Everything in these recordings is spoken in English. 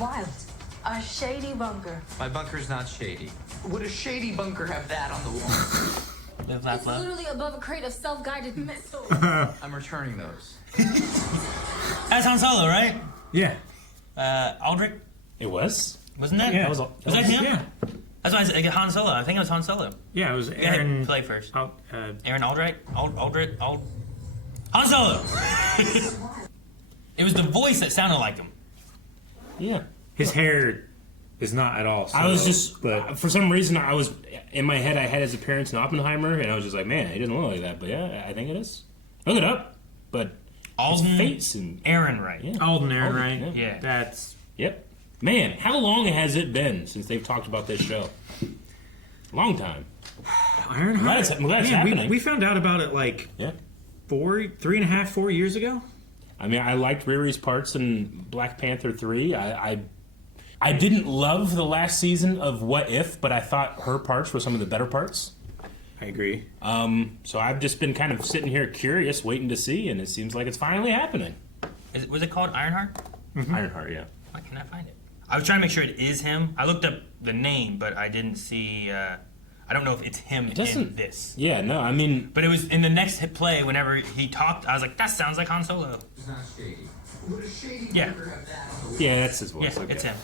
wild. A shady bunker. My bunker's not shady. Would a shady bunker have that on the wall? It's literally above a crate of self-guided missiles. I'm returning those. That's Han Solo, right? Yeah. Aldrich? It was? Wasn't that? Yeah. Was that him? Yeah. That's why I said Han Solo. I think it was Han Solo. Yeah, it was Go ahead, Aaron. play first. Aaron Aaron Aldrich? Han Solo! It was the voice that sounded like him. Yeah. His hair is not at all. So, I was just, but for some reason, I was in my head. I had his appearance in Oppenheimer, and I was just like, man, he doesn't look like that. But yeah, I think it is. Look it up. But Alden his face and Ehrenreich. yeah. Alden Ehrenreich. Yeah. That's Yep. Man, how long has it been since they've talked about this show? Long time. Ironheart. I'm glad it's happening. We found out about it like Yeah. 4 years ago. I mean, I liked Riri's parts in Black Panther 3. I didn't love the last season of What If, but I thought her parts were some of the better parts. I agree. So I've just been kind of sitting here curious, waiting to see, and it seems like it's finally happening. Was it called Ironheart? Ironheart, yeah. Why can't I find it? I was trying to make sure it is him. I looked up the name, but I didn't see... I don't know if it's him in this. Yeah, no, I mean... But it was in the next hit play, whenever he talked, I was like, that sounds like Han Solo. It's not shady. Would a shady Yeah. bunker have that on the wall? Yeah, that's his voice. Yeah, okay. it's him.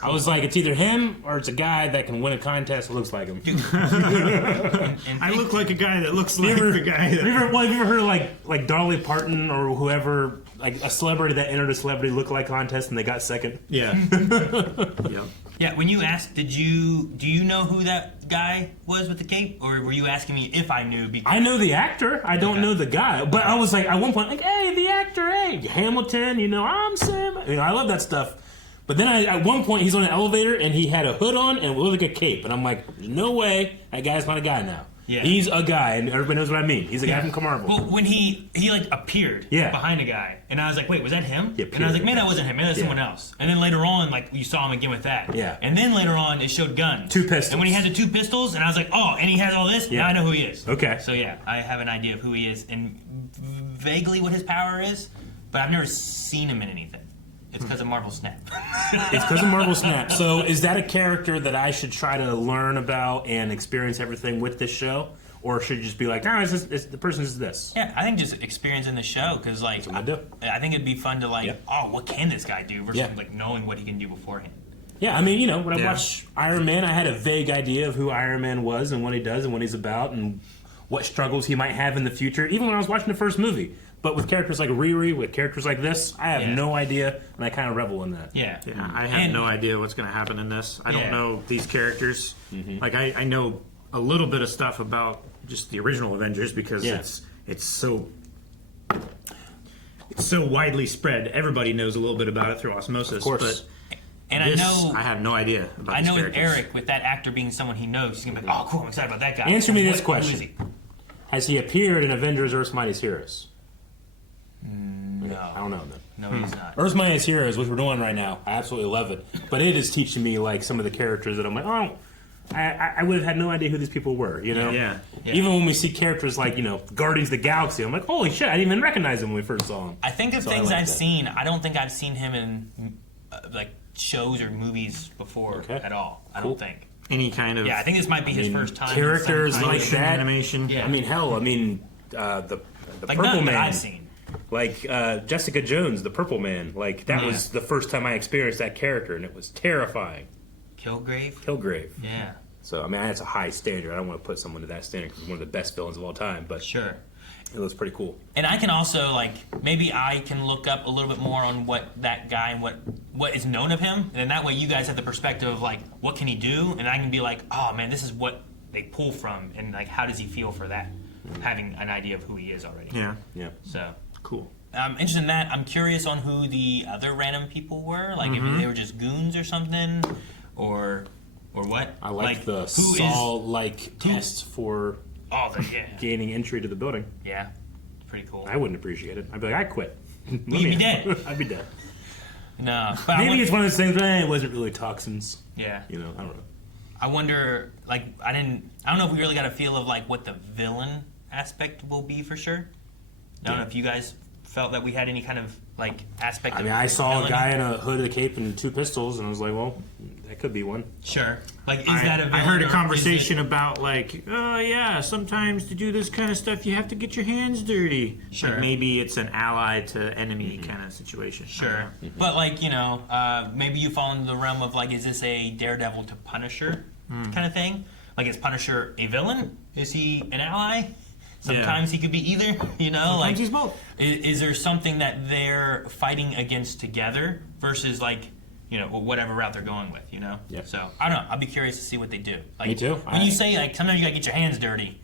I was like, it's either him or it's a guy that can win a contest that looks like him. I look like a guy that looks like the guy. Have you ever heard of like Dolly Parton or whoever, like a celebrity that entered a celebrity look-alike contest and they got second? Yeah. Yep. Yeah, when you asked, do you know who that guy was with the cape? Or were you asking me if I knew? Because I know the actor. I don't know the guy. But I was like, at one point, like, hey, the actor, hey, Hamilton, I'm Sam. I love that stuff. But then at one point, he's on an elevator, and he had a hood on and it looked like a cape. And I'm like, there's no way that guy's not a guy now. Yeah. He's a guy, and everybody knows what I mean. He's a guy from Marvel. Well, when he like appeared behind a guy, and I was like, wait, was that him? And I was like, man, that wasn't him. Maybe that's someone else. And then later on, like, you saw him again with that. Yeah. And then later on, it showed guns. 2 pistols. And when he had the 2 pistols, and I was like, oh, and he has all this, now I know who he is. Okay. So yeah, I have an idea of who he is and vaguely what his power is, but I've never seen him in anything. It's because of Marvel Snap. It's because of Marvel Snap. So is that a character that I should try to learn about and experience everything with this show? Or should you just be like, no, the person is this? Yeah, I think just experiencing the show, because like, I do. I think it'd be fun to like, oh, what can this guy do versus like knowing what he can do beforehand. Yeah, I mean, when I watched Iron Man, I had a vague idea of who Iron Man was and what he does and what he's about and what struggles he might have in the future, even when I was watching the first movie. But with characters like Riri, with characters like this, I have no idea, and I kind of revel in that. Yeah. Yeah, I have no idea what's going to happen in this. I don't know these characters. Like, I know a little bit of stuff about just the original Avengers because it's so widely spread. Everybody knows a little bit about it through osmosis. Of course. But and this, I have no idea about these know with characters. Eric, with that actor being someone he knows, he's going to be like, oh, cool, I'm excited about that guy. Answer me this Who question. is he? Has he appeared in Avengers Earth's Mightiest Heroes? No. I don't know, then. No, he's not. Earth's Mightiest Heroes, which we're doing right now, I absolutely love it. But it is teaching me, like, some of the characters that I'm like, oh, I would have had no idea who these people were, Yeah. Even when we see characters like, Guardians of the Galaxy, I'm like, holy shit, I didn't even recognize him when we first saw him. I think of things I've seen, I don't think I've seen him in, like, shows or movies before at all. I don't think. Any kind of... Yeah, I think this might be his first time. Characters like that. Animation. Yeah. I mean, hell, the like Purple none Man. that I've seen. Like Jessica Jones, the Purple Man. Like, that was the first time I experienced that character, and it was terrifying. Kilgrave. Yeah. So, I mean, that's a high standard. I don't want to put someone to that standard because he's one of the best villains of all time, but sure. It looks pretty cool. And I can also, like, maybe I can look up a little bit more on what that guy and what is known of him, and then that way you guys have the perspective of, like, what can he do? And I can be like, oh, man, this is what they pull from, and, like, how does he feel for that? Having an idea of who he is already. Yeah. So. Cool. I'm interested in that. I'm curious on who the other random people were. Like, if they were just goons or something, or what? I like the Saw-like test for gaining entry to the building. Yeah, pretty cool. I wouldn't appreciate it. I'd be like, I quit. You'd be dead. I'd be dead. No. But maybe it's one of those things where it wasn't really toxins. Yeah. I don't know. I wonder, like, I don't know if we really got a feel of, like, what the villain aspect will be for sure. I don't know if you guys felt that we had any kind of like aspect. I of mean, I saw villainy. a guy in a hood, a cape, and 2 pistols, and I was like, well, that could be one. Sure. Like, is that a villain? I heard a or is conversation it- about like, oh yeah, sometimes to do this kind of stuff you have to get your hands dirty. Sure. Like maybe it's an ally to enemy kind of situation. I don't Sure. know. But, like, you know, maybe you fall into the realm of, like, is this a Daredevil to Punisher kind of thing? Like, is Punisher a villain? Is he an ally? Sometimes he could be either, you know? Sometimes like, he's both. Is there something that they're fighting against together versus, like, you know, whatever route they're going with, you know? Yeah. So, I don't know. I'll be curious to see what they do. Like, Me too. When you say, like, sometimes you gotta get your hands dirty,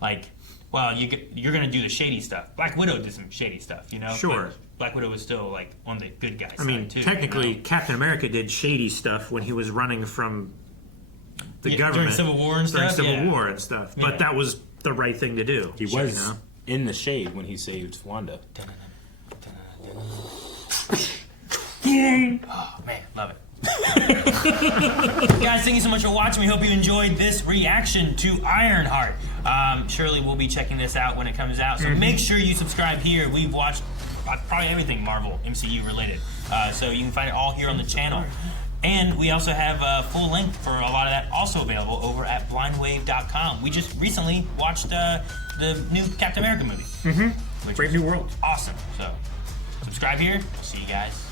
like, well, you're gonna do the shady stuff. Black Widow did some shady stuff, you know? Sure. But Black Widow was still, like, on the good guy side, I mean, too. technically, you know? Captain America did shady stuff when he was running from the Yeah, government during Civil War and during stuff? Civil Yeah. War and stuff. Yeah. But that was the right thing to do. He you was know? in the shade when he saved Wanda. Oh, man, love it. Guys, thank you so much for watching. We hope you enjoyed this reaction to Ironheart. Surely we'll be checking this out when it comes out. So make sure you subscribe here. We've watched probably everything Marvel MCU related. So you can find it all here on the channel. And we also have a full link for a lot of that also available over at blindwave.com. We just recently watched the new Captain America movie. Which Brave was New World. awesome. So subscribe here. See you guys